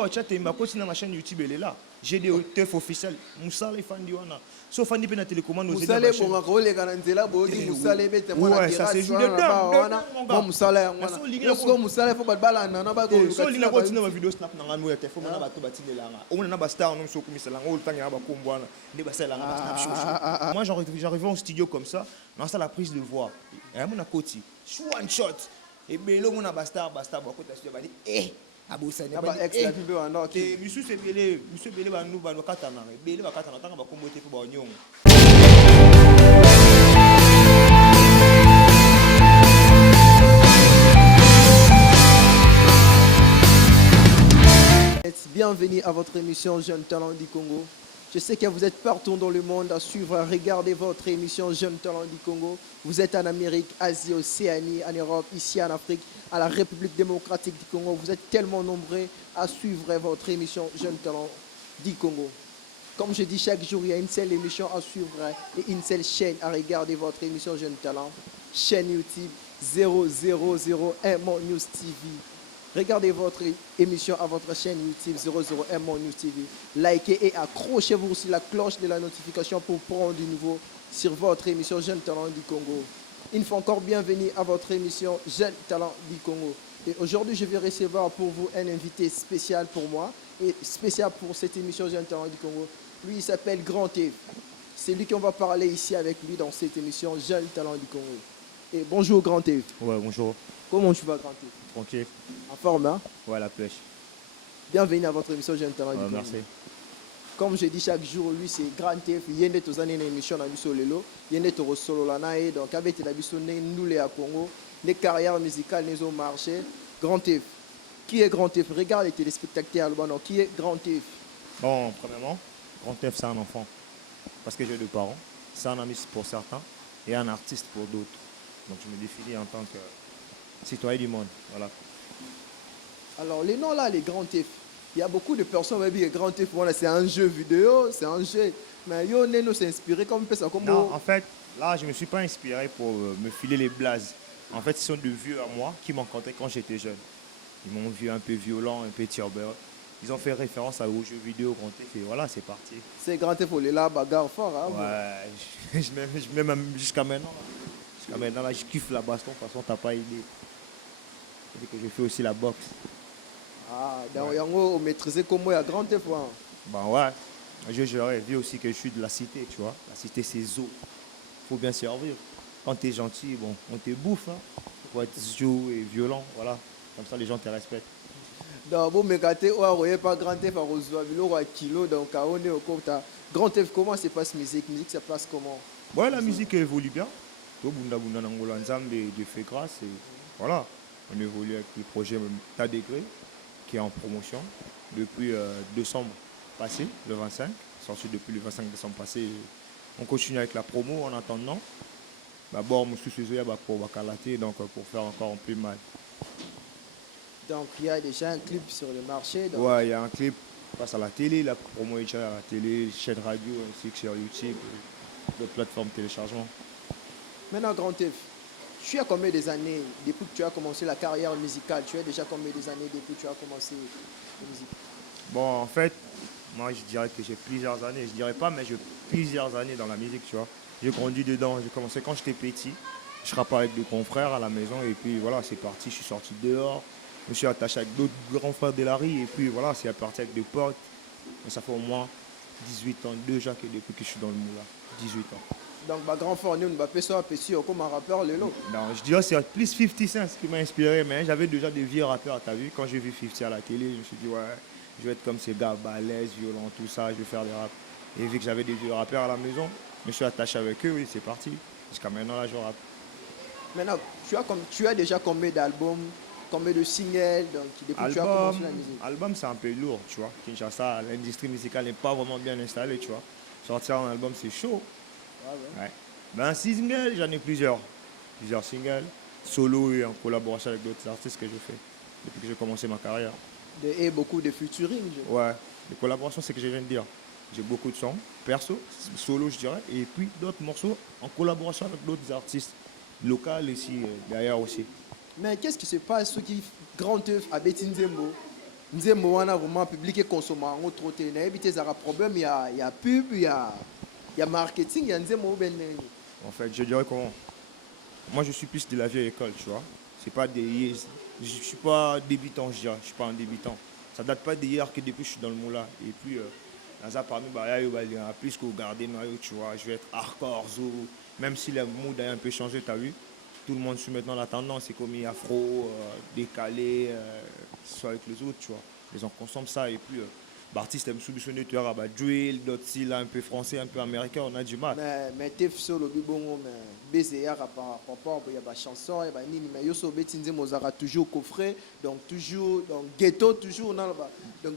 Pourquoi tu as continué ma chaîne YouTube, elle est là. J'ai des teufs officiels. Moussa les fans d'Iwana. Sauf Fanny Pena télécommande aux Moussa les bons rôles les garantis bodi Moussa les bêtes moi la ça c'est terrasse juste dedans. Bon Moussa les wana. Est-ce que Moussa les faut pas bala nana ba ko. So lina continue ma vidéo snap na ngano ya telefone na ba to batine la nga. On na ba star non so kumisa la nga o tanga ba kombwana. Ne ba sala nga snap. Moi j'arrive en studio comme ça, dans ça la prise de voix. Et mon akoti, one shot. Et belo mon ba star ba ko ta studio ba di abosane ba ex la bibe wana ok monsieur Belé ba nous ba katana Belé ba katana tanga ba kombote pour ba nyongo. Bienvenue à votre émission Jeunes Talents du Congo. Je sais que vous êtes partout dans le monde à suivre, à regarder votre émission Jeunes Talents du Congo. Vous êtes en Amérique, Asie, Océanie, en Europe, ici en Afrique, à la République démocratique du Congo. Vous êtes tellement nombreux à suivre votre émission Jeunes Talents du Congo. Comme je dis chaque jour, il y a une seule émission à suivre et une seule chaîne à regarder votre émission Jeunes Talents. Chaîne YouTube 0001 Mon News TV. Regardez votre émission à votre chaîne YouTube 001 Mon News TV. Likez et accrochez-vous sur la cloche de la notification pour prendre du nouveau sur votre émission Jeunes Talents du Congo. Une fois encore, bienvenue à votre émission Jeunes Talents du Congo. Et aujourd'hui, je vais recevoir pour vous un invité spécial pour moi et spécial pour cette émission Jeunes Talents du Congo. Lui, il s'appelle Grand Eve. C'est lui qu'on va parler ici avec lui dans cette émission Jeunes Talents du Congo. Et bonjour Grand Eve. Ouais, bonjour. Comment tu vas Grand Eve? Tranquille. En forme, hein? Ouais, la pêche. Bienvenue à votre émission Jeunes Talents du Congo. Merci. Comme je dis chaque jour, lui c'est Grand Eve. Il y a une émission dans le Lelo. Il y a une solo là. Donc avec la émission nous les à Congo, les carrières musicales nous ont marché. Grand Eve. Qui est Grand Eve? Regarde les téléspectateurs albanais. Qui est Grand Eve? Bon, premièrement, Grand Eve c'est un enfant. Parce que j'ai deux parents. C'est un ami pour certains et un artiste pour d'autres. Donc je me définis en tant que citoyen du monde. Voilà. Alors les noms là, les Grands Eve. Il y a beaucoup de personnes qui disent que Grand Eve, voilà, c'est un jeu vidéo, c'est un jeu. Mais yo, Neno s'est inspiré comme ça. Non, en fait, là, je ne me suis pas inspiré pour me filer les blazes. En fait, ce sont des vieux à moi qui m'ont rencontré quand j'étais jeune. Ils m'ont vu un peu violent, un peu turbeur. Ils ont fait référence aux jeux vidéo Grand Eve et voilà, c'est parti. C'est Grand Eve, il est là, bagarre fort. Hein, ouais, je même jusqu'à maintenant. Jusqu'à maintenant, là, je kiffe la baston. De toute façon, tu n'as pas idée. Que je fais aussi la boxe. Ah, donc on maîtrisait comment il y a Grand Eve. Ben ouais, j'aurais vu aussi que je suis de la cité, tu vois. La cité, c'est zo. Il faut bien servir. Quand tu es gentil, bon, on te bouffe. Il faut être zo et violent, voilà. Comme ça, les gens te respectent. Donc, vous me gâtez, vous n'avez pas Grand Eve à Rosuaville, à Kilo, donc on est au compte. Grand Eve, comment se passe musique? Musique, ça passe comment? Ouais, la musique évolue bien. Tout le monde de fait grâce et voilà. On évolue avec le projet Tas Degré qui est en promotion depuis décembre passé, le 25, sorti depuis le 25 décembre passé. On continue avec la promo en attendant. D'abord, je suis pour Bakalate, donc pour faire encore un peu mal. Donc, il y a déjà un clip sur le marché. Donc... Ouais, il y a un clip qui passe à la télé, la promo est déjà à la télé, chaîne radio, ainsi que sur YouTube, d'autres plateformes de téléchargement. Maintenant, Grand Eve, tu as combien d'années depuis que tu as commencé la carrière musicale? Tu as déjà combien d'années depuis que tu as commencé la musique? Bon, en fait, moi je dirais que j'ai plusieurs années. Je dirais pas, mais j'ai plusieurs années dans la musique, tu vois. J'ai grandi dedans. J'ai commencé quand j'étais petit. Je rappais avec des confrères à la maison et puis voilà, c'est parti. Je suis sorti dehors. Je me suis attaché avec d'autres grands frères de la rue et puis voilà, c'est parti avec des potes. Et ça fait au moins 18 ans déjà que depuis que je suis dans le moulin. 18 ans. Donc, ma grand frère, nous, on va faire petit comme un rappeur, Lelo. Non, je dirais que c'est plus 50 Cent qui m'a inspiré, mais j'avais déjà des vieux rappeurs, t'as vu. Quand j'ai vu 50 à la télé, je me suis dit, ouais, je vais être comme ces gars balèzes, violents, tout ça, je vais faire des rap. Et vu que j'avais des vieux rappeurs à la maison, je me suis attaché avec eux, oui, c'est parti. Jusqu'à maintenant, là, je rappe. Maintenant, tu as déjà combien d'albums, combien de singles, donc depuis que tu as commencé la musique? Album, c'est un peu lourd, tu vois. Kinshasa, l'industrie musicale n'est pas vraiment bien installée, tu vois. Sortir un album, c'est chaud. Ouais. Ben, singles, j'en ai plusieurs. Plusieurs singles, solo et en collaboration avec d'autres artistes que je fais depuis que j'ai commencé ma carrière. Et beaucoup de featuring. Ouais, les collaborations, c'est ce que je viens de dire. J'ai beaucoup de sons, perso, solo, je dirais, et puis d'autres morceaux en collaboration avec d'autres artistes locaux ici, derrière aussi. Mais qu'est-ce qui se passe, ce qui Grand Eve à Betinzembo? nzembo wana vraiment public et consommant trop te na éviter ça problème il y a pub il y a marketing il y a nzembo ben En fait, je dirais comment. Moi, je suis plus de la vieille école, tu vois. C'est pas des. Je suis pas débutant, je dirais. Je suis pas un débutant. Ça date pas d'hier que depuis je suis dans le moulin. Et puis, dans un parmi, il y a plus qu'au garder noyau, tu vois. Je vais être hardcore, zo. Même si le mood a un peu changé, tu as vu. Tout le monde suit maintenant la tendance. C'est comme afro, décalé, soit avec les autres, tu vois. Les gens consomment ça. Et puis, l'artiste aime soupçonner, tu vois, drill, d'autres styles un peu français, un peu américain, on a du mal. Mais t'es solo bibongo mais baiser par rapport il y a pas chanson il y a nini mais yo so betinze mozara toujours coffret donc toujours donc ghetto toujours dans donc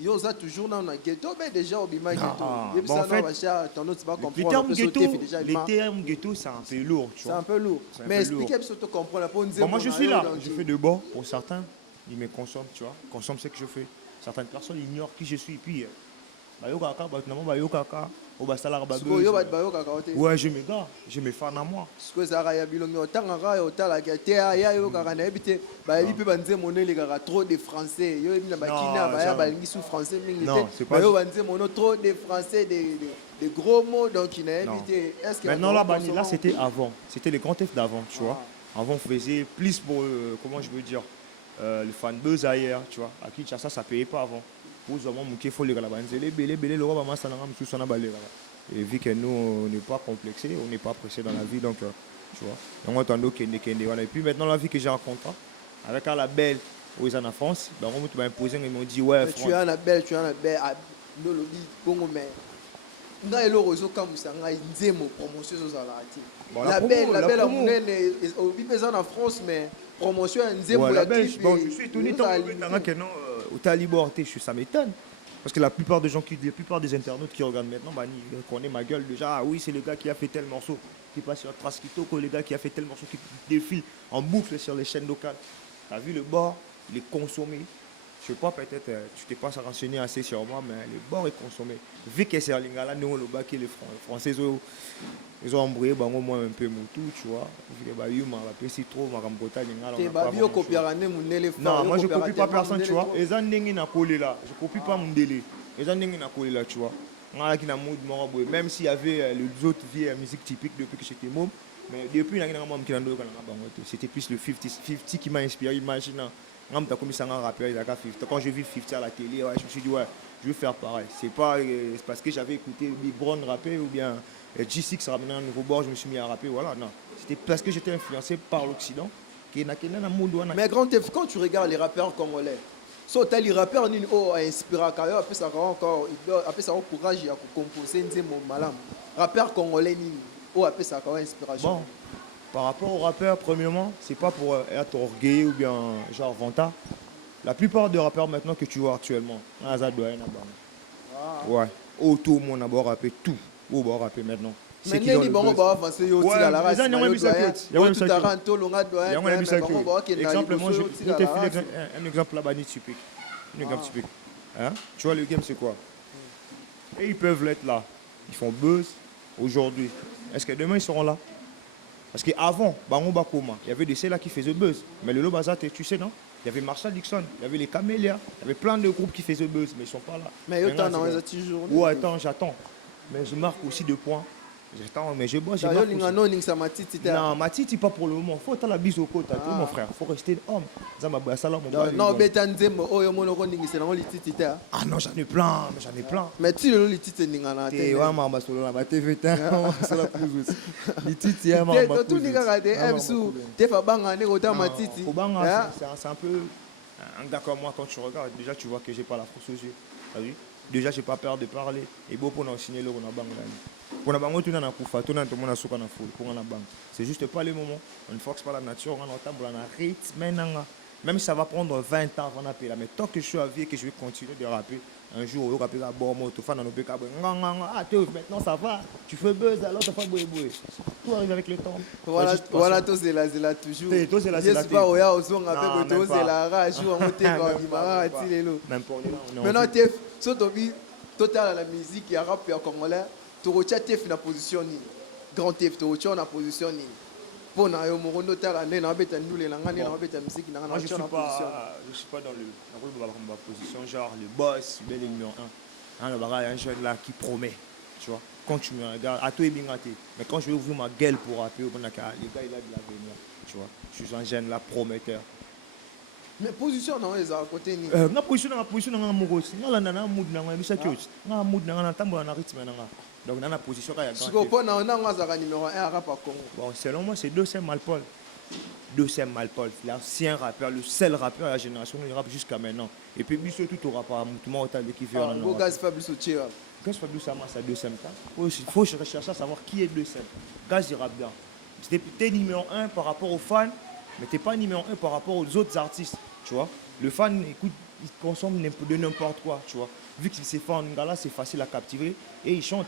yo ça toujours dans le ghetto mais déjà au bima ghetto bon, en fait, le terme ghetto c'est un peu lourd, tu vois. C'est un peu lourd mais expliquez pour te comprendre bon, moi je suis là, je fais de bon pour certains, ils me consomment, tu vois, consomment ce que je fais. Certaines personnes ignorent qui je suis et puis ouais, je me gars, je me fan à moi. Trop de français. Non, c'est pas trop de français, des gros mots donc il est maintenant là c'était avant, c'était les grands F d'avant, tu vois. Avant on faisait plus pour comment je veux dire le fan buzz ailleurs, tu vois. À Kinshasa ça payait pas avant. Et vu que nous, on n'est pas complexé, on n'est pas pressé dans la vie, donc tu vois. Et puis maintenant, la vie que j'ai en contrat, avec la belle où ils sont en France, ben, on m'a imposé, ils m'ont dit ouais. Tu as la belle, mais non, et le réseau comme ça, il y a une promotion sur la belle, en France, mais promotion la belle, bon, je suis étonné ça m'étonne. Parce que la plupart des internautes qui regardent maintenant, bah, ils connaissent ma gueule déjà. Ah oui, c'est le gars qui a fait tel morceau, qui passe sur Traskito, le gars qui a fait tel morceau, qui défile en boucle sur les chaînes locales. Tu as vu le bord, il est consommé. Je sais pas, peut-être tu t'es pas renseigné assez sur moi, mais le bord est consommé. Vu que c'est Lingala, nous, le bas qui les Français, ils ont embrouillé au moins un peu mon tout, tu vois. Non, moi je copie pas personne, tu vois. Les gens n'ont collé là. Je copie pas mon délai. Les gens n'ont collé là, tu vois. Même s'il y avait les autres vieilles musiques typiques depuis que j'étais môme, mais depuis c'était plus le 50 qui m'a inspiré, imagine. Quand j'ai vu 50 à la télé, ouais, je me suis dit ouais, je vais faire pareil. C'est pas parce que j'avais écouté Big Brown rapper ou bien G6 ramener un nouveau bord, je me suis mis à rapper, voilà, non. C'était parce que j'étais influencé par l'Occident. Mais quand tu regardes les rappeurs congolais, so les rappeurs ni inspiré après ça encore courage à composer nzembo malam. Rappeurs congolais ni après ça inspiration. Bon, par rapport aux rappeurs, premièrement, c'est pas pour être orgueilleux ou bien genre vantard. La plupart des rappeurs maintenant que tu vois actuellement, ouais, tout le monde a beau rapper tout, ou beau rapper maintenant. Mais il y a des gens qui avancer aussi dans la race. Il y a exemple, moi je te file un exemple là-bas typique. Un exemple typique. Hein? Tu vois, le game c'est quoi? Et ils peuvent l'être là. Ils font buzz aujourd'hui. Est-ce que demain ils seront là? Parce qu'avant, il y avait des là qui faisaient buzz. Mais le Lobazat, tu sais, non? Il y avait Marshall Dixon, il y avait les Camélias, il y avait plein de groupes qui faisaient buzz, mais ils ne sont pas là. Mais toujours. Ouais, attends, j'attends. Mais je marque aussi 2 points. J'attends, mais je bosse. Non, Matiti, pas pour le moment. Il faut être la bise au côté, mon frère. Il faut rester homme. Non, ah non, j'en ai plein. Mais tu le titre t'es vraiment sur la TV. C'est un peu un gars comme moi quand tu regardes. Déjà, tu vois que j'ai pas la force aux yeux. Déjà, j'ai pas peur de parler. Et bon, pour nous signer le c'est juste pas le moment. On ne force pas la nature, on a un rythme. Même si ça va prendre 20 ans avant d'appeler. Mais tant que je suis à vie et que je vais continuer de rapper, un jour, on va rappeler la bonne moto, maintenant ça va, tu fais buzz, alors tu fais boué. Tout arrive avec le temps. Voilà, tout c'est là toujours. C'est pas où il y a aussi un appel de tout, c'est la rage, on maintenant, tu es total à la musique, il y a rap congolais. Tu retiens la position ni grand F, tu retiens la position ni Pour na yo morondo tala ne na beta ndule na ngane na beta musique na Moi, ngana chona position. je suis pas dans ma position, genre le boss, le numéro 1. Il y a un jeune là qui promet, tu vois. Quand tu me regardes, à toi et bien raté. Mais quand je vais ouvrir ma gueule pour rappeler, les gars, il a de l'avenir, tu vois. Je suis un jeune là prometteur. Mais position non les à côté ni. Na position na amoureux. Na na mood na ngami sa kyot. Na mood na tambola na rythme na nga. Donc na position ka ya grand. Ce qu'on na nga za numéro 1 rap à Congo. Bon, selon moi, c'est Deuxième Malpaul. Deuxième Malpaul, l'ancien rappeur, le seul rappeur de la génération qui rappe jusqu'à maintenant. Et puis, surtout, tu auras pas tout le monde qui fait un nom. Gaz Fabrice Otiera. Gaz Fabrice, c'est Deuxième temps. Il faut chercher à savoir qui est Deuxième. Gaz, il rappe bien. Tu es numéro 1 par rapport aux fans, mais tu n'es pas numéro 1 par rapport aux autres artistes. Tu vois, le fan, écoute, il consomme de n'importe quoi. Tu vois, vu que c'est fan, là, c'est facile à captiver et il chante.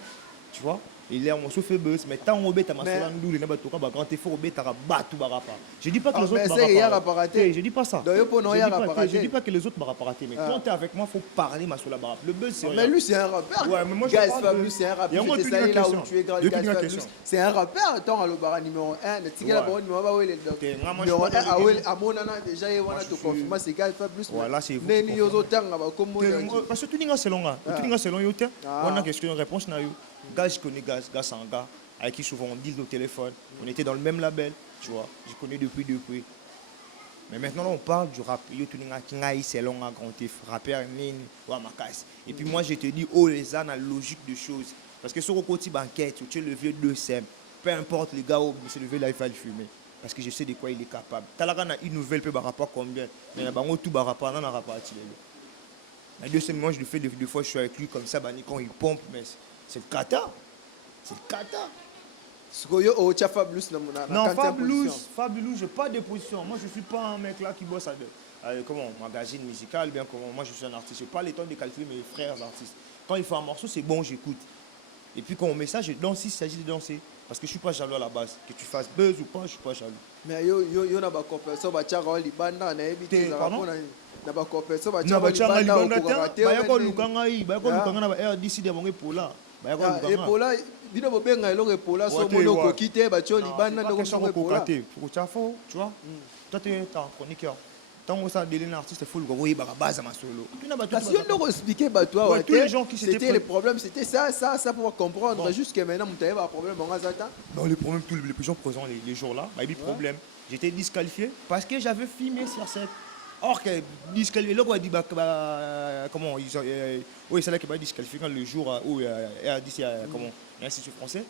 Tu vois. Il est en fait buzz, mais tant on bête à ma soeur, nous les n'importe quoi, grand effort au bête à battre ou barapa. Je dis pas que les autres raté. Je dis pas ça. Je dis pas que les autres m'ont raté, mais quand tu es avec moi, faut parler ma soeur barapa. Le buzz c'est. Mais lui c'est un rappeur. Ouais, mais moi Gaz Fabrice c'est un rappeur. J'étais salé là où tu es grand. Gaz Fabrice c'est un rappeur. Tant à l'obara numéro 1, le tigre la numéro 1 ouais le numéro 1 à monana déjà il wana te confirmer c'est Gaz Fabrice. Voilà, c'est vous. Neni yozo tanga ba comme parce que tout ninga selon là. Tout ninga selon yote. On a question réponse na yo. Gaz, je connais Gaz, c'est un gars avec qui souvent on deal au téléphone. On était dans le même label, tu vois. Je connais depuis. Mais maintenant, on parle du rap. C'est long, grand tif, rappeur, nini, ou makas. Et puis moi, je te dis, oh, les ans, la logique de choses. Parce que sur le côté banquette, tu es le vieux 2 peu importe les gars, c'est le vieux là, il va le fumer. Parce que je sais de quoi il est capable. Talaga a une nouvelle, peu par rapport combien. Mais il y a tout par rapport, non, rapport à la 2 moi, je le fais 2 fois, je suis avec lui comme ça, quand il pompe, mais. C'est le kata. C'est le kata. Non, Fabulous, je n'ai pas de position. Moi, je ne suis pas un mec là qui bosse à magazine musical. Bien comment. Moi, je suis un artiste. Je n'ai pas le temps de calculer mes frères artistes. Quand il fait un morceau, c'est bon, j'écoute. Et puis quand on met ça, je danse s'il s'agit de danser. Parce que je ne suis pas jaloux à la base. Que tu fasses buzz ou pas, je ne suis pas jaloux. Mais yo na ba compétition ba tchara libanda na ebité na ba na ba compétition ba tchara libanda ba ya ko lukanga yi ba ya ko lukanga na ba RDC de bonge pola. Epola, bino bobenga eloko epola so mono kokite ba tcho libanda ndoko songo epola. Pour tu vois. Toi tu es chroniqueur. Tant que ça délire l'artiste faut le goyer ba base ma solo. Parce que on expliquer ba toi tous les gens qui c'était les problèmes, c'était ça pour comprendre jusqu'à maintenant vous avez un problème en Azata. Non, les problèmes tous les gens présents les jours là, bah il y a problème. J'étais disqualifié parce que j'avais filmé sur cette. Or que disqualifié là on dit comment ils oui c'est là qui va disqualifié quand le jour où RDC comment l'Institut français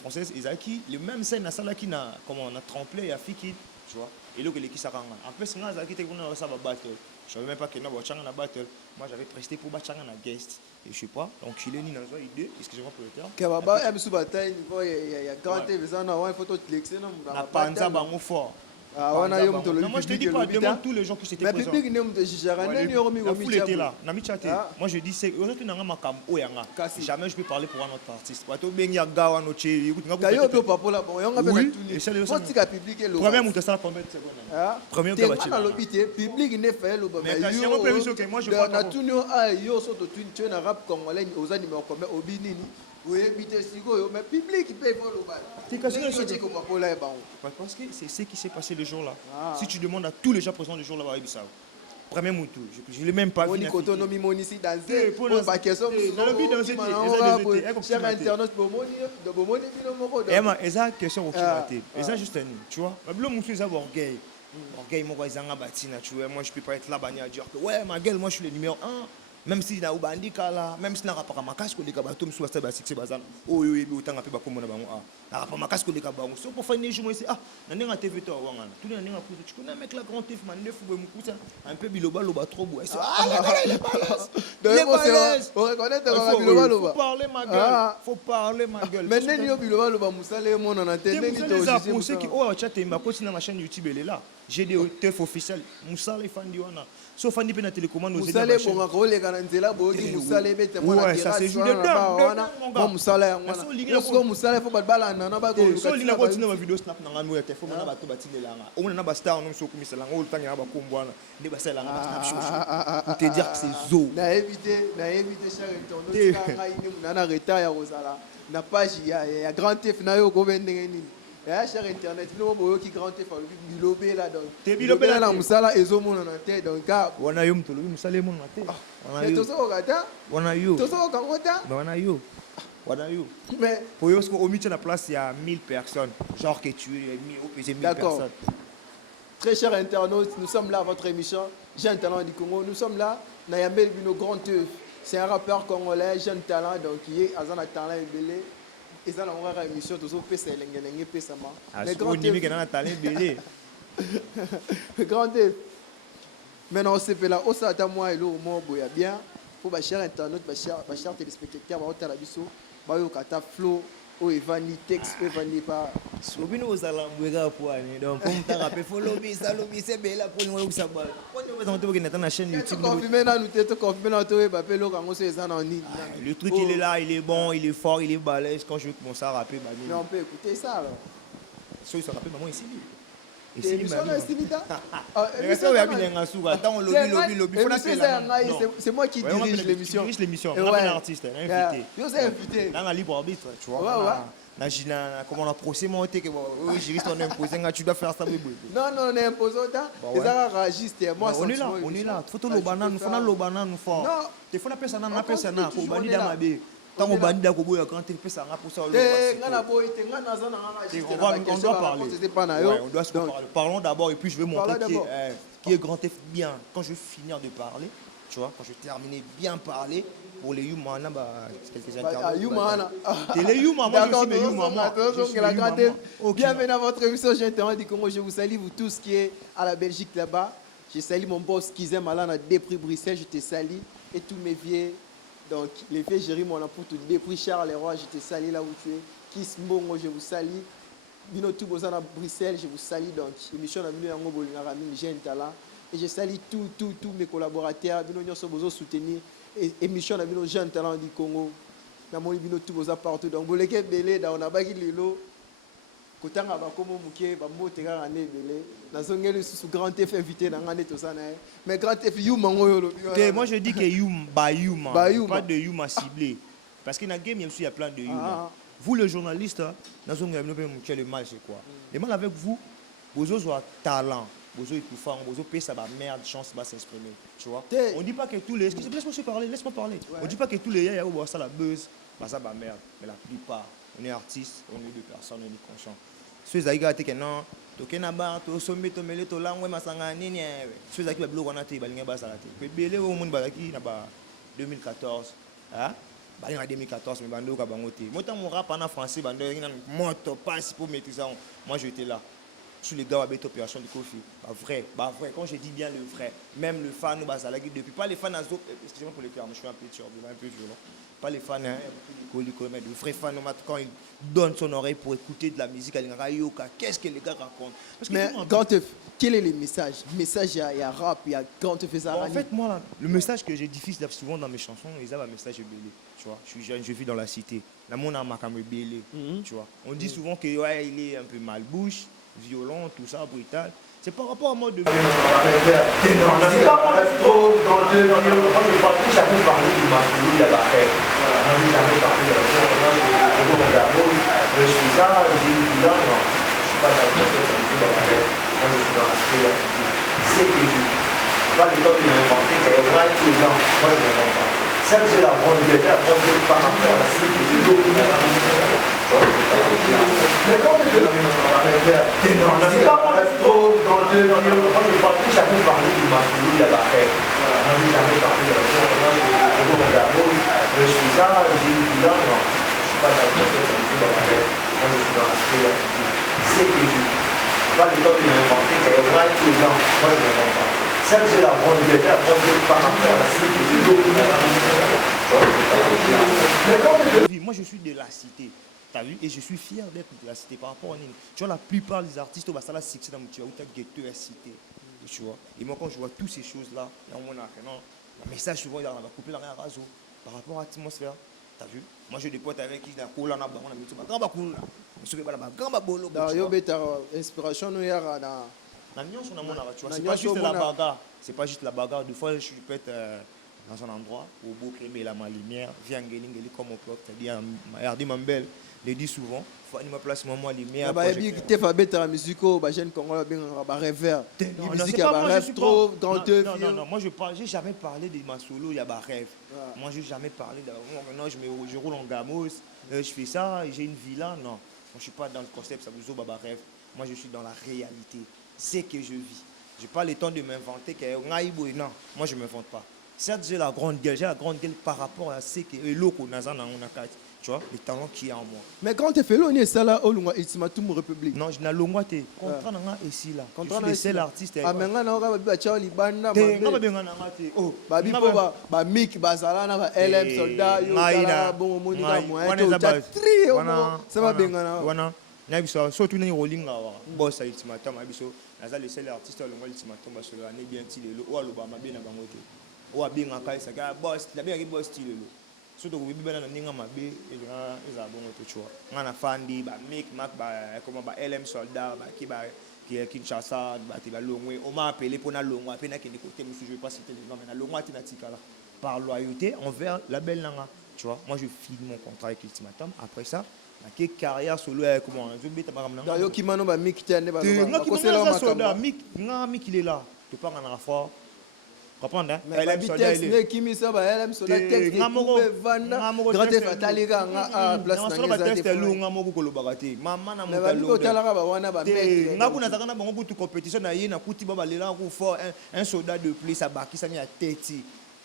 française Isaki le même scène à ça là qui n'a comment on a tremplé à Fiki tu vois et là que l'équipe ça rend en plus on a Isaki était qu'on ça va battre je savais même pas que na battre battle moi j'avais presté pour battre na guest et je sais pas donc il est ni dans une idée excusez-moi pour le terme Kababa M sous bataille il y a 40 ans on a une photo de l'excès non na panza bango fort. Moi je te dis pas, demande tous les gens qui s'étaient présents. Moi je dis c'est jamais je peux parler pour un autre artiste. Oui, mais public peut parce que c'est ce qui s'est passé le jour-là. Si tu demandes à tous les gens présents le jour-là, premier moutou, je ne l'ai même pas vu. Tu vois, moi je peux pas être là à dire que ouais ma gueule moi je suis le numéro 1. Même si na ubandika là même si na rapaka makasi ko leka bato msu wasa ba succès bazana oyo yebi utanga pe bakomona bango na rapaka makasi ko leka bango so pour faire ne jour c'est na nenga TV to wangana tout na nenga pour tu connais mec la grand TV man ne fou mukusa un peu biloba loba trop beau on reconnaît biloba loba faut parler ma gueule mais nenio biloba loba musale mon na télé ni to pour ceux qui chat mba ko na ma chaîne YouTube elle est là j'ai des teufs officiels musale fandi wana so fandi pe na télécommande aux musale bonga ko leka na nzela boki musale bete mona ça c'est juste dedans mon musale wana so musale faut balana na ba ko so lina ko tina ma vidéo snap na ngano ya telefone na ba to batinela nga o na ba star no so kumisela nga o tanga na ba kombwana ndi ba sala nga snap show te dire que c'est zo na éviter cher internaute kanga ine muna na retard ya rozala na page ya grand tef na yo ko bendenge nini cher internet, nous qui grand F bilobé là donc. T'es bilobé là, là t'es. musala ezo mon na tête donc Wana yo mtolo musale mon na te. Wana yo. Tozo kata. Wana yo. Tozo kangota. Mais wana yo. Wana yo. Mais Pour yo au milieu de la place il y a 1000 personnes. Genre que tu es mis au pesé 1000 d'accord. personnes. Très chers internautes, nous sommes là à votre émission Jeune Talent du Congo. Nous sommes là, Nayambel Bino Grand Teuf. C'est un rappeur congolais, jeune talent, donc qui est Azana Talent et Belé. Et ça, on va émission, tous les PC, les PC, Le Grand Teuf. Le Grand Teuf. Maintenant, c'est là, au Sata, moi et l'eau, moi, boya bien. Pour ma chère internaute, ma chère téléspectateur, ma chère télévision, ma chère flow. Oh, Evani, texte, Evani, pas. Sobino uzalambweka pwani donc comme t'as rappelé faut lobby ça lobby c'est belle pour nous ça ba on est en train de la chaîne YouTube le truc il est là il est bon il est fort il est balèze quand je vais commencer à rapper ma mais on peut écouter ça alors so il se rappelle maman ici c'est moi qui dirige l'émission. On a un artiste, un invité. Dans un libre arbitre, tu vois. Comment on a procès monté que juriste on a imposé tu dois faire ça. Non, on est imposé les arragistes moi on est là. Photo le banane, faut le banane fort. Non, il faut la personne pour bandir dans ma baie. Tant on bandit à Kobo, quand tu fais ça, pour ça, on doit parler. On doit se parler. Parlons d'abord et puis je vais montrer qui est grand F bien. Quand je vais finir de parler, tu vois, quand je vais terminer bien parler, pour les Yuma, quelques interviews. T'es les Yuma, moi je suis les Yuma. Bienvenue à votre émission, Jeune Talent du Congo. Je vous salue, vous tous qui êtes à la Belgique là-bas. Je salue mon boss Kizem Alan à Desprix Bruxelles, je te salue. Et tous mes vieux. Donc, les vieux Jérémy, on a pour tout Desprix Charles Leroy, je te salue là où tu es. Kiss Mbongo, je vous salue. Bino Toubozana Bruxelles, je vous salue. Donc, émission à Yango Bolinaramine, Jeune Talent. Et je salue tous mes collaborateurs. Bino Nyonso Bozo soutenir. Émission à Bino Jeune Talent du Congo. Namoni Bino Touboza partout. Donc, Boleke Belé, on a bagi Lilo. Kotanga bakomo muke bamoteka ngane belé nazongeli sous grand F invité na ngane to sana mais grand F Yuma ngoyo lobi moi je dis que Yuma pas de Yuma ciblé parce que dans game il y a plein de Yuma. Vous les journalistes nazongeli muke le mal c'est quoi le mal avec vous bozo soit talent bozo étouffant bozo paye ça ba merde chance va s'exprimer tu vois on dit pas que tous les laisse-moi parler on dit pas que tous les yaya ou ça la buzz bah ça ba merde mais la plupart on est artiste on est deux personnes on est conscient ceux qui ont non tokena ba to sommet to mele to langwe masanga nini ceux qui ba bloko na te balinga ba salate pe belé au monde balaki na ba 2014 hein balinga 2014 mais bando ka bango te motan mon rap en français bando ina moto passe pour maîtriser moi j'étais là sur les gars avec opération de Kofi bah vrai quand je dis bien le vrai même le fan nous basalaki depuis pas les fans excusez-moi pour les termes je suis un peu violent pas les fans mais le vrai fan quand il donne son oreille pour écouter de la musique qu'est-ce que les gars racontent mais quand quel est le message il y a rap il y a quand tu fais ça en fait moi là, le message que je diffuse souvent dans mes chansons ils ont un message belé tu vois je suis jeune je vis dans la cité la monde a ma caméra belé tu vois on dit souvent que ouais il est un peu malbouche violent tout ça brutal c'est par rapport à moi de ça c'est la grande liberté, la grande liberté par rapport à la sécurité. Mais quand tu es c'est pas moi trop dans le quand je parle, chacun parler du masculin là-bas. On n'a jamais parlé de la je suis ça, je dis non, je ne suis pas dans le moi je suis dans l'aspect c'est que je pas le temps de m'inventer, qu'il y a plein de gens, moi je ne m'invente pas. Ça c'est la grande liberté, la grande liberté par rapport à la sécurité. Moi je suis de la cité, t'as vu, et je suis fier d'être de la cité par rapport à Nini. Tu vois la plupart des artistes au Basala succès dans tu as ghetto à cité, tu vois. Et moi quand je vois toutes ces choses là, le message souvent il a coupé la raso par rapport à l'atmosphère, t'as vu. Moi j'ai des potes avec qui la cola na on a mis tout ba grand cool. Je suis ba grand bolo. Dario beta inspiration no yara na c'est pas juste la bagarre, c'est pas juste la bagarre. Des fois je peux être dans un endroit où beaucoup aimer la lumière, vient gagner comme au bloc, c'est-à-dire Yardi Mambel, Je le dis souvent. Fanny ma place, moi, les Ah meilleurs. bah, et puis, tu fais bête la musique, bah, jeune Congolais, bien, bah, rêveur. Non, La musique, c'est il y a pas bah, moi, je rêve suis trop, pas- grand œuf. non, moi, j'ai jamais parlé de ma solo, il y a ma rêve. Ouais. Moi, j'ai jamais parlé de. Non, je roule en gamos, je fais ça, j'ai une villa. Non, moi, je suis pas dans le concept, ça vous ouvre ma rêve. Moi, je suis dans la réalité. C'est que je vis. J'ai pas le temps de m'inventer. Non, moi, je m'invente pas. Certes, j'ai la grande gueule par rapport à ce que l'autre tu vois, les talents qui est en moi. Mais quand tu fais l'on ça là, au ultimatum république. Non, je n'ai pas contrat ici là. Je suis le seul artiste. Ah, mais on a ba cha libanda ba bipo ba mic bazala na ba LM soldat yo kala bon moni ka mo to ta tri ça va bengana wana na biso surtout na rolling là boss à ultimatum biso naza le seul artiste au longo ultimatum parce que l'année bien tilelo o aloba mabe na bango te o abenga ka ça ka boss la bien ki boss tilelo surtout ko bibela na ninga mabe eza bongo te tu vois ngana fandi ba mic mac ba comment ba LM soldat ba ki ba qui est Kinshasa, on m'a appelé pour aller à peine que côté, je ne vais pas citer les noms, mais par loyauté envers la belle Nanga. Tu vois, moi je finis mon contrat avec l'ultimatum. Après ça, la carrière solo, comment je vais d'ailleurs, qui m'a nommé Mick Tiane, Mick il est là. Tu parles en affaire. Comprendre, hein? LM soldat, il est qui mis ça, LM soldat, texte, vanda, gratte fatali ga nga place na ngeza te lunga moku kolobakate mama na mutalo mais ba ba wana ba mec ngaku na zakana bango butu compétition na ye na kuti ba balela ku fort un soldat de plus à bakisa ni a tete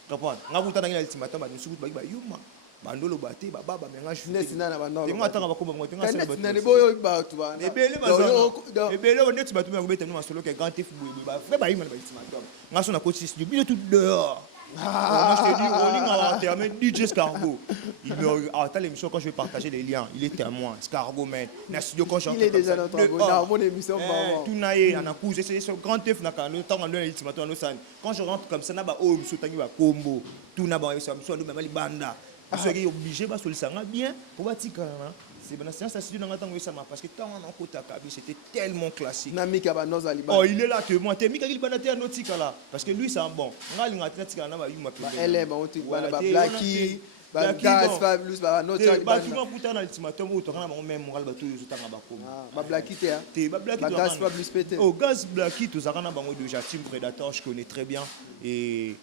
comprendre ngaku tana ngina ultimatum ba nsuku ba yuma bandolo bate ba baba menga journée sina na ba non tenga tanga ba ko bango tenga sala ba na ne boyo ba tu ba ebele bazana ebele on net batu ngobeta no masolo ke grand fu ba fe ba yima na ultimatum ngaso na coach studio bien tout dehors. Moi je te dis, rolling à terme, DJ Scargo. Il me attends l'émission quand je vais partager les liens. Il est témoin, Scargo man. Il est déjà notre abonné. Dans mon émission, tout naïe, on a cousé, c'est ce grand teuf na quand le temps on ultimatum no san. Quand je rentre comme ça na ba oh monsieur tangi ba combo. Tout na ba ça monsieur no même banda. Parce que obligé ba sol sanga bien pour ba tika na. C'est bien ça studio na tango ça parce que tant on kota kabi c'était tellement classique. Na mika ba noza liba. Oh, il est là témoin. T'es mika liba na te anotika là parce que lui c'est un bon. Ngali ngati tika na ba yuma pe. Elle on tu ba Blacky. Ba gas fabulous ba no charge ba tu putain na ultimatum ou tokana bango même moral ba to yo tanga ba komo. Ba Blacky te hein. Te ba Blacky to. Ba gas fabulous pété. Oh, gas Blacky to zakana bango déjà team Predator, je connais très bien et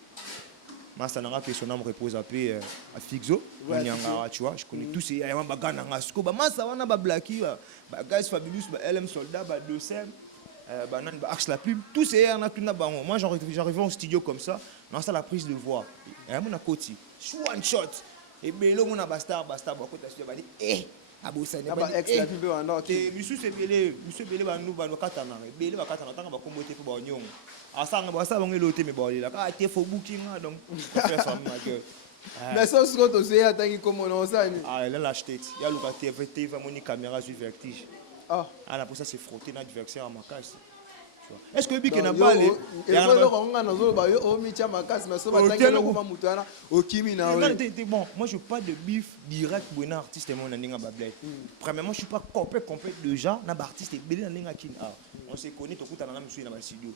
Massa nanga que son âme repose à paix à Fixo, tu vois, je connais tous ces ayama bagana ngasko ba Massa wana ba Blacky ba gas fabulous ba LM soldat ba 2cm ba nan ba axe la plume, tous ces ayama tuna bango. Moi j'arrive au studio comme ça, dans ça la prise de voix. Et mon akoti, one shot. Et belo mon basta ba kota studio ba dit abosani ba ex la plume ba non. Et monsieur belé ba nous ba no katana, belé ba katana tanga ba kombote pour ba nyongo. Asanga ba sa bango loté me ba là ka te fo booking donc faire ça ma gueule. Mais ça ce que tu sais attends comme on ça ni. Ah elle l'a acheté. Il y a le TV va moni caméra sur vertige. Ah là pour ça c'est frotter na diversion à ma casse. Est-ce que biki na balé et so le ronga na zo ba yo o mi cha makasi mais so ba tangelo ko mamutana o kimi na o. Bon, moi je parle de bif direct pour un artiste mon ndinga ba bled. Premièrement, je suis pas complet déjà na ba artiste belé na ndinga kin ah. On se connaît to kuta na monsieur na ba studio.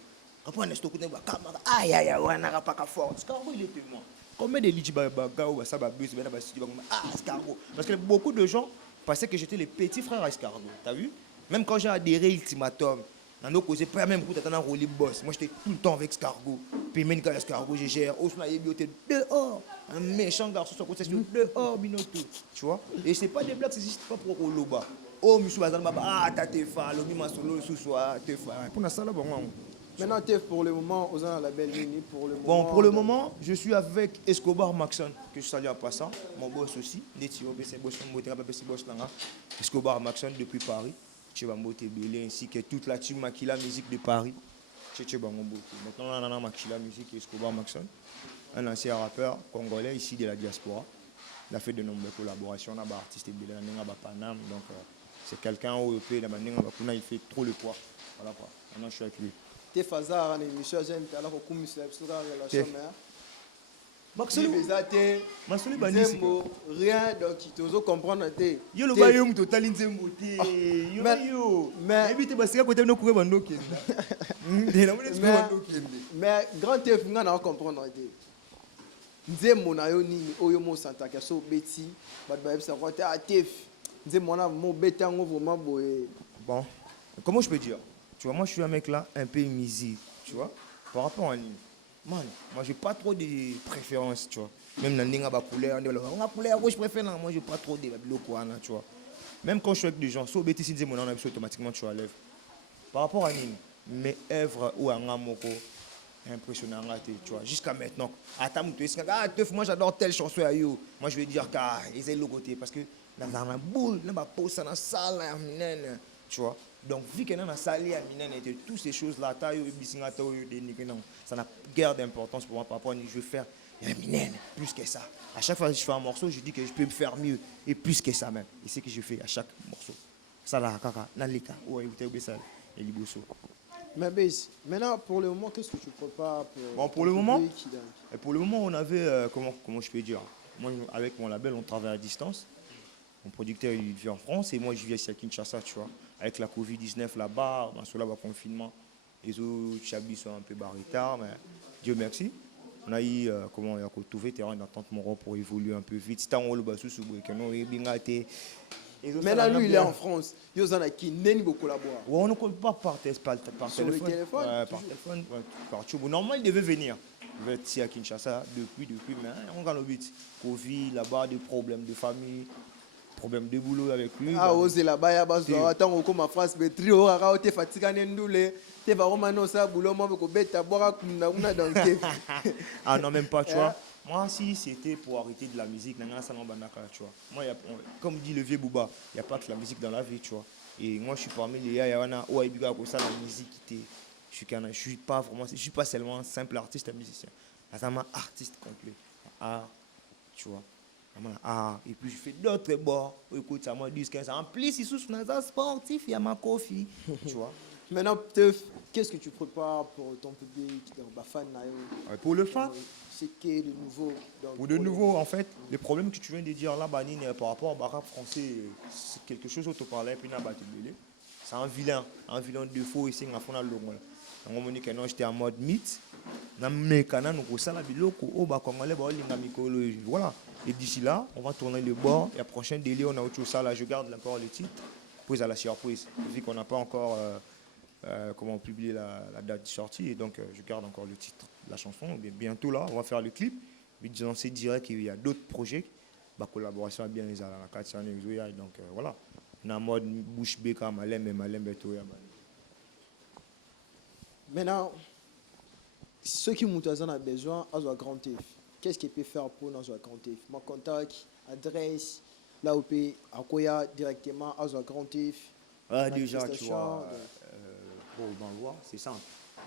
Après on est stocké ba caméra. Aïe wana pas ka fort. Scargo il est témoin. Combien de lits ba gao ba ça ba bus ba na ba studio ah Scargo parce que beaucoup de gens pensaient que j'étais le petit frère à Scargo. Tu as vu? Même quand j'ai adhéré ultimatum dans nos causes, pas même pour t'attendre un rôle boss. Moi, j'étais tout le temps avec Scargo. Puis même quand Scargo, je gère. Au final, il y a dehors. Un méchant garçon sur côté, dehors, binoto. Tu vois? Et c'est pas des blagues, c'est juste pas pour Oloba. Oh, monsieur Bazal, t'as tes fans, le mima solo, ce soir, tes fans. Pour ça, là, bon. Maintenant, Tef, pour le moment, aux la belle ligne. Bon, pour le moment, je suis avec Escobar Maxon, que je salue en passant. Mon boss aussi. Escobar Maxon depuis Paris. Chebambote Belé ainsi que toute la team Makila Musique de Paris. Chebambote. Maintenant, on a Makila Musique et Escobar Maxon, un ancien rappeur congolais ici de la diaspora. Il a fait de nombreuses collaborations avec artistes Belé, Panam. Donc, c'est quelqu'un où il fait trop le poids. Voilà quoi. Maintenant, je suis avec lui. T'es Fazar, en émission, j'aime alors qu'on commence la relation. Maxoli rien donc tu dois comprendre te yo lo ba yo mu total nzembo te yo mais évite parce que côté no courir bando kende na mo bando kende mais grand Tef nga na comprendre te nzembo na yo nini oyo mo santa ka so beti ba ba bisa ko te Tef Bon, comment je peux dire? Tu vois, moi je suis un mec là, un peu misé, tu vois, par rapport à Nîmes. Man, moi j'ai pas trop de préférences, tu vois. Même dans les couleurs, on a couleur rouge, je préfère, non, moi j'ai pas trop de locaux, tu vois. Même quand je suis avec des gens, sauf bêtise, si mon nom automatiquement tu enlèves. Par rapport à Nîmes, mes œuvres ou à Ngamoko, impressionnant, tu vois, jusqu'à maintenant. Moi j'adore telle chanson à you. Moi je vais dire qu'ils aient le côté parce que dans la boule, dans la pause, dans la salle, tu vois. Donc, vu qu'il y a dans la salle, et toutes ces choses-là, ça n'a guère d'importance pour moi par rapport à ce que je veux faire. Plus que ça. À chaque fois que je fais un morceau, je dis que je peux me faire mieux et plus que ça même. Et c'est ce que je fais à chaque morceau. Ça là, kaka, dans les cas, ouais, ça, et liboso. Mais Bez, maintenant, pour le moment, qu'est-ce que tu prépares pour le moment, pour le moment, on avait, comment je peux dire, moi, avec mon label, on travaille à distance. Mon producteur, il vit en France et moi, je vis ici à Kinshasa, tu vois. Avec la Covid-19 là-bas, dans ce là-bas confinement, les autres chablis sont un peu barrières, mais Dieu merci. On a eu, comment on a trouvé terrain d'entente mon pour évoluer un peu vite. C'était en haut le bas sous mais là, lui, il est en France. Il y a qui n'est pas collaborer. On ne compte pas par téléphone. Sur le téléphone Par téléphone, par tube. Normalement, il devait venir. Il devait être ici à Kinshasa depuis, mais on gagne le but. Covid, là-bas, des problèmes de famille, problèmes de boulot avec lui. Ah, osez là-bas, il y a pas de temps comme en France, mais trio, on est fatigué, tu vas vraiment ça, boulot, moi, je vais te boire comme dans le Ah non, même pas, tu vois. Moi, si c'était pour arrêter de la musique, tu vois. Moi, comme dit le vieux Bouba, il n'y a pas que la musique dans la vie, tu vois. Et moi, je suis parmi les Yawana, ça, la musique, je suis pas vraiment, je suis pas seulement un simple artiste, un musicien. C'est un artiste complet. Ah, tu vois. Et puis je fais d'autres bords. Écoute, ça m'a dit 15 ans. En plus, ici, sous un sportif, il y a ma coffee. Tu vois. Maintenant, qu'est-ce que tu prépares pour ton public, dans fan? Pour le fan, c'est qui est de nouveau? Pour de nouveau, en fait, le problème que tu viens de dire là, Banine, par rapport au rap français, c'est quelque chose dont tu parlais, puis c'est un vilain de faux ici, on a fait un logo. J'étais en mode mythe. Voilà. Et d'ici là, on va tourner le bord. Et la prochaine délai, on a autre chose. Ça, là, je garde encore le titre. Puis à la surprise. Vu qu'on n'a pas encore publié la date de sortie. Et donc, je garde encore le titre de la chanson. Et bientôt, là, on va faire le clip. Mais on sait direct qu'il y a d'autres projets. La collaboration est bien les à la 4 années. Donc, voilà. On est en mode bouche béka, malem et malem betoya. Maintenant, ceux qui ont besoin, ils ont grand F. Qu'est-ce qu'il peut faire pour nous avoir grand F? Mon contact, adresse, là où peut accueillir directement à grand F. Déjà, tu vois, pour le voir, c'est simple.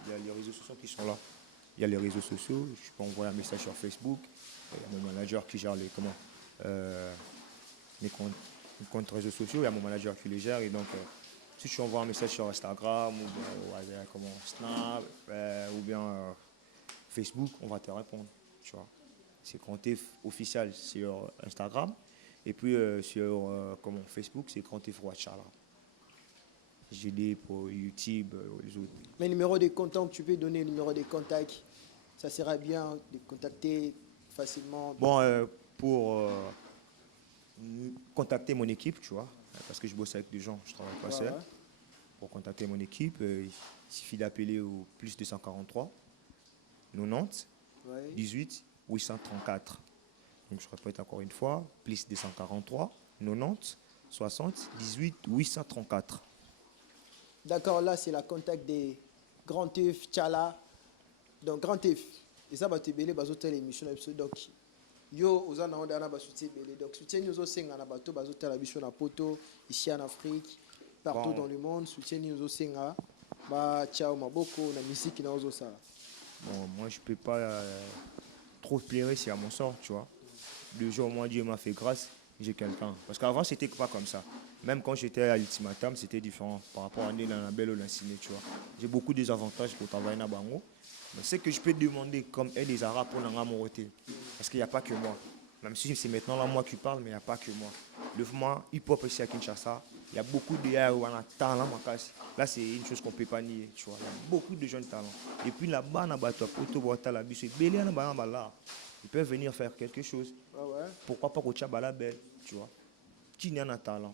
Il y a les réseaux sociaux qui sont là. Il y a les réseaux sociaux. Je peux envoyer un message sur Facebook. Il y a mon manager qui gère mes comptes réseaux sociaux. Il y a mon manager qui les gère. Et donc, si tu envoies un message sur Instagram ou bien Snap ou bien Facebook, on va te répondre. Tu vois. C'est Grand-F officiel sur Instagram. Et puis sur Facebook, c'est Grand-F Ouachala. GD pour YouTube, les autres. Mais numéro de contact, tu peux donner le numéro de contact. Ça sera bien de contacter facilement. Bon, pour contacter mon équipe, tu vois, parce que je bosse avec des gens, je travaille pas seul. Pour contacter mon équipe, il suffit d'appeler au plus 243 90 18 834. Donc je répète encore une fois, plus 243 90 60 18 834. D'accord, là c'est la contact des Grand F, Tchala. Donc Grand F, et ça va te béler, bah zoter l'émission donc yo aux en a ba soutien belé. Donc soutien nous au senga na bato ba zoter la mission na poto ici en Afrique, partout dans le monde, soutien nous au senga ba ciao maboko na musique na ozo ça. Bon, moi je peux pas trop pleurer c'est à mon sort, tu vois. 2 jours moi Dieu m'a fait grâce, j'ai quelqu'un. Parce qu'avant c'était pas comme ça. Même quand j'étais à l'ultimatum, c'était différent par rapport à la belle ou l'inciné, tu vois. J'ai beaucoup des avantages pour travailler dans Bango. Mais ce que je peux demander comme aide des Arabes pour n'en amoroter. Parce qu'il n'y a pas que moi. Même si c'est maintenant là moi qui parle, mais il n'y a pas que moi. Le mouvement hip-hop ici à Kinshasa, il y a beaucoup de talents. Là, c'est une chose qu'on ne peut pas nier, tu vois. Il y a beaucoup de jeunes talents. Et puis là-bas, ils peuvent venir faire quelque chose. Ah ouais. Pourquoi pas au Tchabala Belle, tu vois. qui n'a pas talent.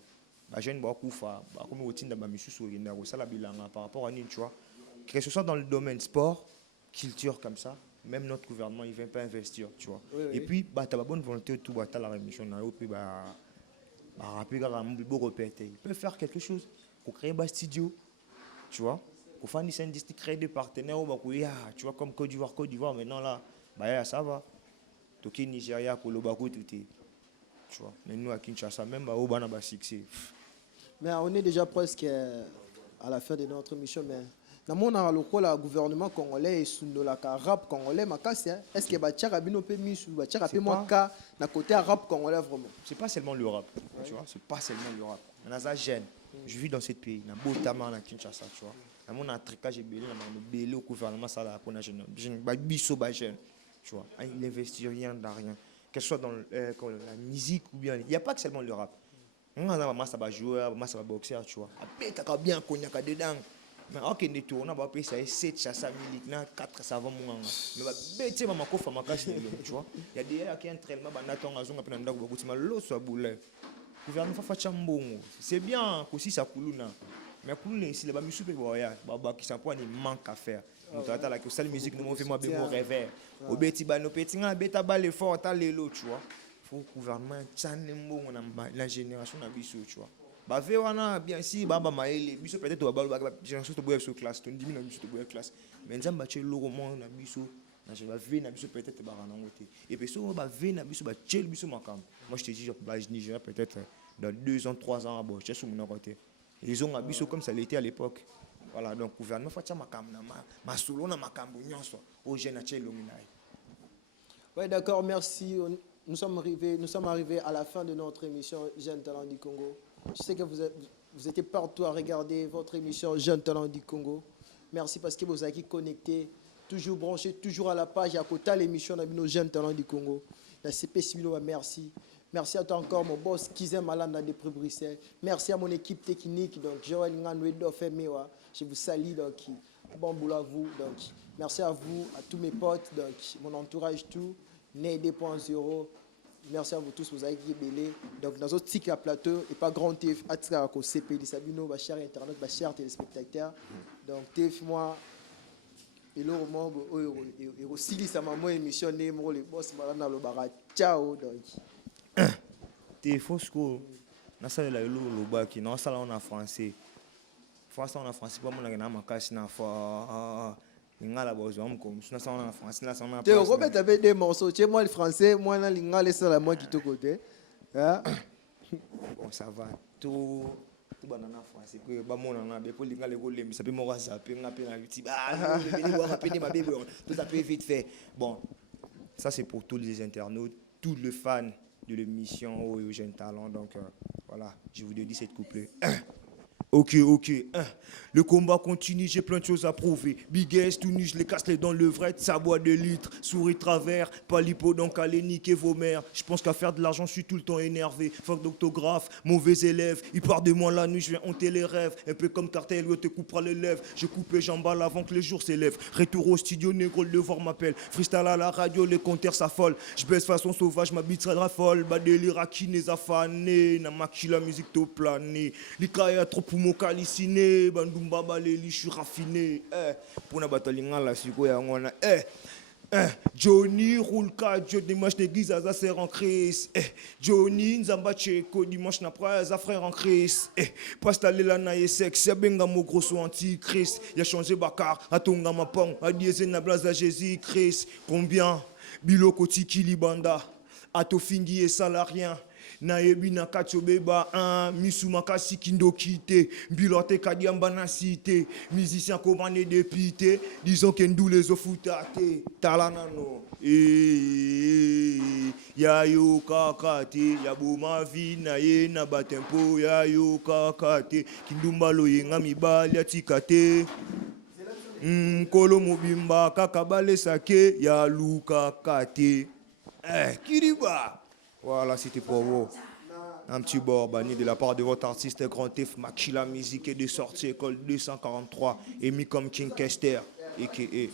Bah jeune beaucoup fa, bah comme routine dans ma mission sur ça la bilan par rapport à nous, tu vois. Que ce soit dans le domaine sport, culture comme ça, même notre gouvernement il vient pas investir, tu vois. Oui, oui. Et puis bah tu as bonne volonté tout bah la rémission là puis bah rapide il peut faire quelque chose pour créer un studio, tu vois. Pour faire des industries, créer des partenaires tu vois comme Côte d'Ivoire maintenant là, bah ça va. Toki Nigeria pour le Bakou tout est. Tu vois. Mais nous à Kinshasa même bah au bana succès. Mais on est déjà presque à la fin de notre mission. Mais dans mon le gouvernement congolais et sous le rap congolais, est-ce que Bachara Bino peut mis ou Bachara peut moi ka na côté rap congolais vraiment? C'est pas seulement le rap, tu vois. C'est pas seulement le rap. On a ça jeune. Je vis dans ce pays, na Botama na Kinshasa, tu vois. Dans mon tricage j'ai belé au gouvernement ça là pour na jeune. Ba biso ba jeune, tu vois. Il investit rien dans rien. Que ce soit dans la musique ou bien, il n'y a pas que seulement le rap. On a masse à joueur, masse à boxeur, tu vois. Après, tu as bien connu dedans. Mais ok, on tourne, on va payer ça 7 chassa milique, 4 savants mon mais bah bête maman ko fama cache tu vois. Il y a des qui entraînement ba natonga zonga pe ndako beaucoup ma loso abule. Gouvernement fa chambongo. C'est bien aussi ça kuluna. Mais kuluna ici les ba misu pe boya, ba qui ça point il manque à faire. Nous tata la que seule musique nous fait moi be mon rêve. Au beti ba no petit nga beta ba le fort ta lelo, tu vois. Faut gouvernement tchane mbongo na la génération na biso, tu vois. Bah wana bien si baba maele biso peut-être ba ba génération to boye sur classe to ndimi na biso to boye classe mais nzamba che loro mo na biso na je ba ve na biso peut-être ba rana ngote et puis so ba ve na biso ba tchel biso makam moi je te dis bah Nigeria peut-être dans 2 ans 3 ans bon je suis mon côté ils ont biso comme ça l'était à l'époque voilà donc gouvernement fa tcha makam na ma solo na makambo nyonso au jeune na tchel lominaï. Ouais, d'accord, merci. Nous sommes arrivés à la fin de notre émission Jeunes Talents du Congo. Je sais que vous étiez partout à regarder votre émission Jeunes Talents du Congo. Merci parce que vous avez connecté, toujours branché, toujours à la page à côté de l'émission de nos Jeunes Talents du Congo. La CP Similo, merci. Merci à toi encore, mon boss Kizem Malanda de Bruxelles. Merci à mon équipe technique, donc Joël Nganwedo Femewa. Je vous salue, donc bon boulot à vous. Donc, merci à vous, à tous mes potes, donc mon entourage, tout. Né 2.0. Merci à vous tous, vous avez belé. Donc, dans notre petit plateau, et pas grand TF, à CP, les Sabino, chers internautes, chers téléspectateurs. Donc, TF, moi, et le moment, et aussi, ça m'a moins émissionné, moi, les boss, malana, le bara, ciao. Donc, TF, faut ce que, na ça, le loba, qui, non, ça, là, on a français. Français, on a français, pas mon agrément, ma casse, na, Lingala bozom comme ça en français là ça on a tu Robert avait des morceaux chez moi le français moi na lingala c'est la moi qui te côté hein bon ça va tout banana français que ba mon na be pour lingala ko lemi ça peut mo zapper na pe na YouTube venez voir rappeler ma bébé tout ça peut vite fait bon ça c'est pour tous les internautes tous les fans de l'émission aux jeunes talents donc voilà je vous dédie cette couplet. Ok. Le combat continue, j'ai plein de choses à prouver. Big S, tout nu, je les casse les dents, le vrai, ça boit des litres. Souris travers, pas l'hypo, donc allez niquer vos mères. Je pense qu'à faire de l'argent, je suis tout le temps énervé. Faute d'orthographe, mauvais élève. Il part de moi la nuit, je viens hanter les rêves. Un peu comme Cartel, il te coupera les lèvres. Je coupe et j'emballe avant que les jours s'élèvent. Retour au studio, négro, le devoir m'appelle. Freestyle à la radio, les compteurs s'affolent. Je baisse façon sauvage, ma bite sera folle. Bah délire à qui n'est affané. Na maki la musique to plané. L'ikaya trop pour mon caliciné. Bandumba balé. Je suis raffiné, pour la bataille là, Johnny roule 4, Joe dimanche d'église à sa en crise. Johnny Nzamba Cheko dimanche n'a pas sa frère en crise. Pasta lela na sexe, ya benga mo grosso anti-Christ. Il a changé Bakar, a tonga ma pong, a diesé na blaze Jésus-Christ. Combien? Biloko tiki libanda, a to fingi et salarien. Na yebi na kachobeba misu makasi kindo kite bilote kadiamba na cité musicien commandé dépité disons qu'endou les ofoutate talanano ya yo kakate ya boma vi na ye na batempo ya yo kakate kindumbalo yenga mibali atikate kolo mobimba kakabale sake ya luka kate kiriba. Voilà, c'était pour vous. Un petit bord banni de la part de votre artiste Grand F, Makila Musique et de sortie école 243, émis comme King Kester, a.k.a. Yeah.